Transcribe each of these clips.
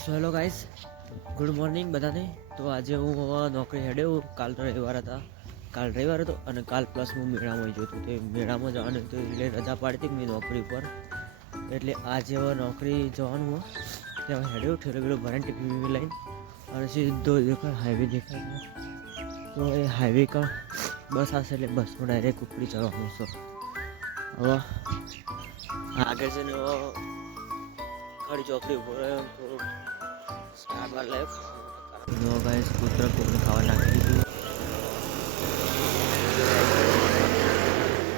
So hello guys good morning બધાને. તો આજે હું નોકરી હેડ્યો કાલ રવિવાર હતા. કાલ રવિવાર હતો અને કાલ પ્લસ હું મેળામાં ગયો તે મેળામાં જવાનું હતું એટલે રજા પાડી હતી મેં નોકરી ઉપર. એટલે આજે હવે નોકરી જવાનું ત્યાં હેડ્યો, ઠેલો પેલો ભરાને ટિફિન લઈને અને સીધો દેખાય હાઈવે દેખાય. તો એ હાઈવે કા બસ આવશે એટલે બસમાં ડાયરેક્ટ ઉપડી જવાનું છે. હવે આગળ છે ને હવે ખડી ચોકડી ઉપર થોડુંક સ્ટાર બાર લાઈફ નો ગાઈસ પુત્ર કોને ખાવા નાખી દીધું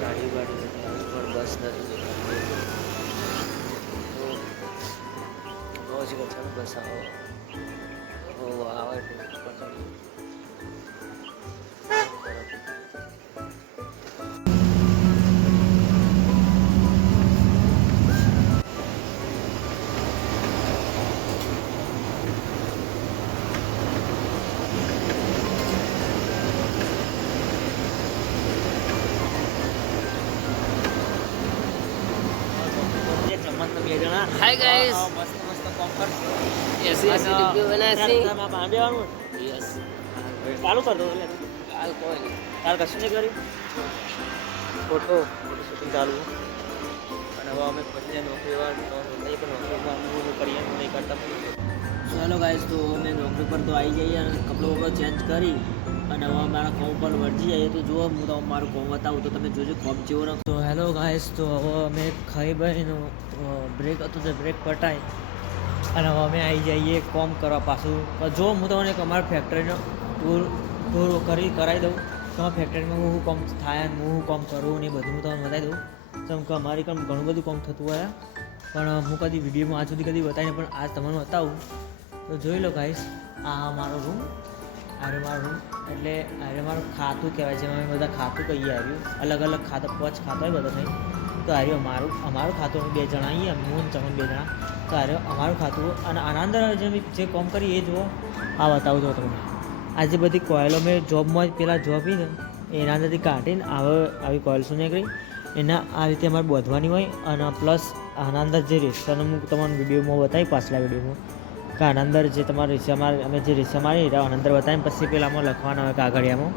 ગાડી વાડી નથી આવી પણ બસ નથી દેખાતી તો રોજ ગચ્છા બસ Hi guys. મસ્ત મસ્ત કોમ કરશે Yes, yes, video બનાવશે. ભાંડેવાનું Yes. ચાલુ કર દો એટલે. કાલ કોઈ નહીં. તાર કશું નહીં કર્યું? ફોટો ફોટો શૂટિંગ ચાલુ. અને હવે અમે પછી નોકરી વાર નોકરીમાં હું કરીએ નહીં કરતા ચાલો ગાઈસ તો અમે નોકરી પર તો આવી જઈએ અને કપડો બપડો ચેન્જ કરી. અને હવે મારા કોમ પર વળજી જઈએ તો જુઓ, હું તમને મારું કોમ બતાવું, તો તમે જોજો, કોમ જેવો ના તો હેલો ગાઈસ તો હવે અમે ખાઈ બહીનો બ્રેક હતો તે બ્રેક પટાય. અને હવે અમે આવી જઈએ કોમ કરવા પાછું. જો, હું તમને અમારા ફેક્ટરીનો ટૂર ટૂર કરી, કરાવી દઉં. તો ફેક્ટરીમાં હું કોમ થાય અને હું કોમ કરું ને બધું હું તમને બતાવી દઉં. જેમ કે અમારી કામ ઘણું બધું કોમ થતું હોય. પણ હું કદી વિડીયોમાં આજ સુધી કદી બતાવીને પણ આજ તમને બતાવું. તો જોઈ લો ગાઈસ આ મારો રૂમ આરે મારો, એટલે આરે મારું ખાતું કહેવાય છે, અમે બધા ખાતું કહીએ આવ્યું અલગ અલગ ખાતું, પાંચ ખાતા હોય બધા નહીં તો આર્યો અમારું અમારું ખાતું અમે બે જણા આવીએ હું ચમન બે જણા. તો આર્યો અમારું ખાતું અને આનંદ જે જે કામ કરી એ જુઓ. આ બતાવું છો તમને. આ જે બધી કોયલો મેં જોબમાં જ પેલા જોબ ને, એના અંદરથી કાઢીને આવે, આવી કોયલ્સો નીકળી એના આ રીતે અમારે બોધવાની હોય. અને પ્લસ આના અંદર જે રેસ્ટોરન્ટ હું તમને વિડીયોમાં બતાવી, પાછલા વિડીયોમાં. કે અંદર જે તમારે રિક્ષા મારી અમે જે રિક્ષા મારી રહ્યા અંદર બતાવીને પછી પેલામાં લખવાના હોય કાગળિયામાં.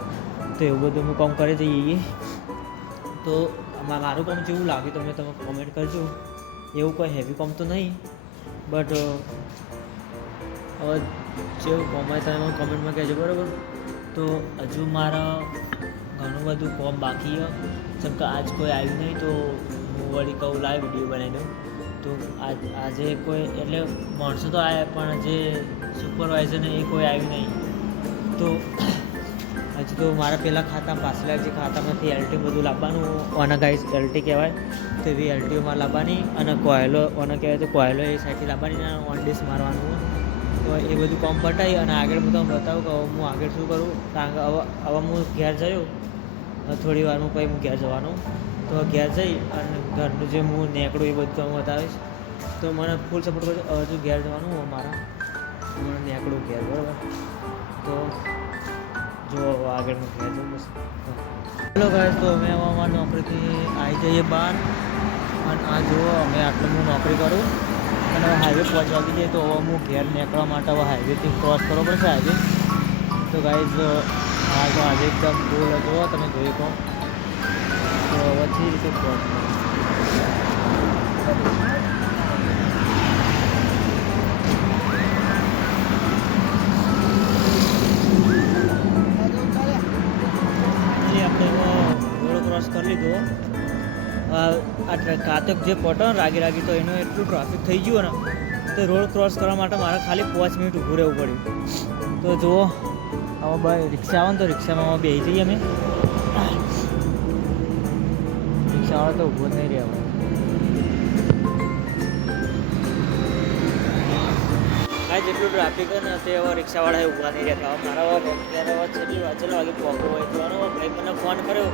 તો એવું બધું હું કામ કરી દઈએ તો મારું કામ જેવું લાગ્યું તમને તમે કોમેન્ટ કરજો. એવું કોઈ હેવી કામ તો નહીં. બટ હવે જેવું કોમ હોય તમે મને કોમેન્ટમાં કહેજો, બરાબર? તો હજુ મારા ઘણું બધું કોમ બાકી છે. જેમ કે આજ કોઈ આવ્યું નહીં તો હું વળી કહું લાઈવ વીડિયો બનાવી દઉં. તો આજ કોઈ, એટલે માણસો તો આવ્યા પણ જે સુપરવાઇઝર ને એ કોઈ આવ્યું નહીં. તો હજુ તો મારા પહેલાં ખાતા, પાછલા જે ખાતામાંથી એલટી બધું લાવવાનું, ઓના ગાઈસ એલટી કહેવાય તો એવી એલટીઓમાં લાવવાની, અને કોયલો, ઓના કહેવાય તો કોયલો એ સાઈડથી લાવવાની, અને ઓન ડિશ મારવાનું. તો એ બધું કોમ પટાવી અને આગળ હું તમને બતાવું કે હવે હું આગળ શું કરું? કારણ કે હવે હવે હું ઘેર જયો થોડી વારમાં પછી હું ઘેર જવાનું. તો ઘેર જઈ અને ઘરનું જે હું નેકળું એ બધું તમને બતાવીશ. તો મને ફૂલ સપોર્ટ કરજો. હજુ ઘેર જવાનું હોય મારા. મને નીકળું ઘેર, બરાબર? તો જો આગળ હું ઘેર જઉં બસ ગાય તો અમે અમારી નોકરીથી આવી જઈએ બહાર. અને આ જુઓ, અમે આટલું હું નોકરી કરું. અને હાઈવે પહોંચવાથી જઈએ. જાય તો હવે હું ઘેર નીકળવા માટે હવે હાઈવેથી ક્રોસ કરવો પડશે હાઈવે તો ગાઈઝ હા તો આજે એકદમ ફૂલ હતો. તમે જોઈ કહો જે રીતે ક્રોસ કરી લીધો આ કાતક જે પટો રાગી રાગી તો એનું એટલું ટ્રાફિક થઈ ગયું ને તો રોડ ક્રોસ કરવા માટે મારે ખાલી પાંચ મિનિટ ઊભું રહેવું પડ્યું તો જુઓ, આમાં રિક્ષા આવે ને તો રિક્ષામાં બેસી જઈએ અમે. રિક્ષાવાળા તો ઊભો નહીં રહેવા આ જેટલું ટ્રાફિક ને તે હવે રિક્ષાવાળાએ ઊભા નહીં રહેતા. મારા ત્યારે હવે છેલ્લી વાંચેલો ચલો વાગે પહોંચવો હોય તો એનો ભાઈ મને ફોન કર્યો.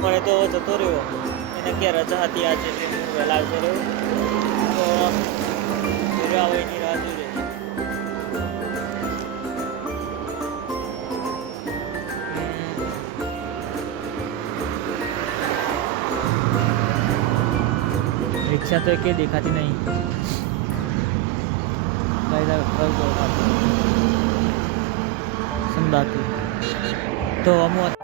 પણ એ તો જતો રહ્યો. એને ક્યાં રજા હતી આજે એટલે હું વહેલા આવતો રહ્યો. તો આવે રહી તો એકે દેખાતી નહીં. સંદાતી તો અમુ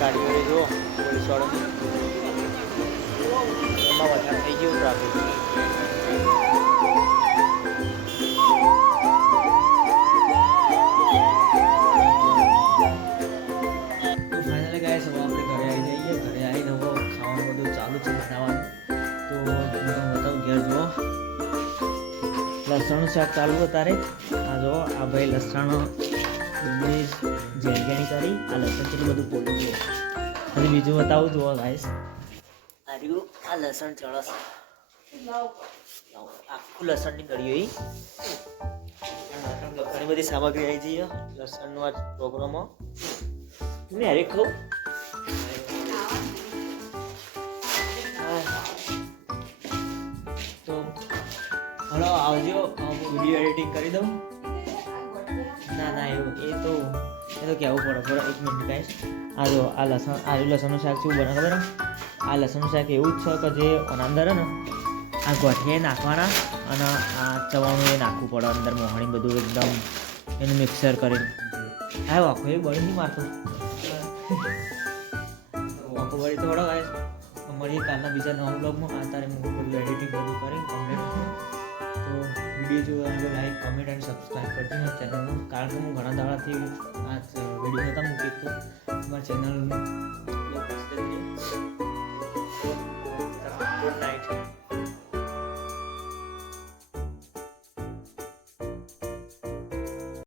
ગાડીઓ જુઓ પોલીસ વાળાની એમાં વધારે થઈ ગયું ટ્રાફિક લસણનું શાક ચાલુ તારે. આ જો આ ભાઈ લસણ ડુંગળી કરી આ લસણ કેટલું બધું પોલું જુઓ પછી બીજું બતાવું જુઓ ગાઈસ આ રહ્યું આ લસણ ચળસ આખું લસણની હોય. ઘણી બધી સામગ્રી આવી જઈએ લસણનો આ પ્રોગ્રામમાં. મેં હરે ખાઉં? તો હલો, આવજો. હું વીડિયો એડિટિંગ કરી દઉં. ના ના, એવું, એ તો એ તો કહેવું પડે બરાબર એક મિનિટ ગાઈશ આ જો, આ લસણ, આ લસણનું શાક શું બને ખબર આ લસણનું શાક એવું જ છે કે જે અંદર ને આ ગોઠિયા નાખવાના અને આ ચવાણું એ નાખવું પડે અંદર મોહણી બધું એકદમ એનું મિક્સર કરીને. હા આખો એ બળી નહીં મારતો. આખો બળી વડો ગાઈશ મળીએ કાલના બીજા નવા બ્લોગમાં આ તારે હું બધું એડિટિંગ બધું કરી કમ્પ્લીટ તો વીડિયો જોવા લાઈક કમેન્ટ એન્ડ સબસ્ક્રાઈબ કરજો ચેનલનું કારણ કે હું ઘણા દાડાથી આ વીડિયો તમે કીધું અમારા ચેનલ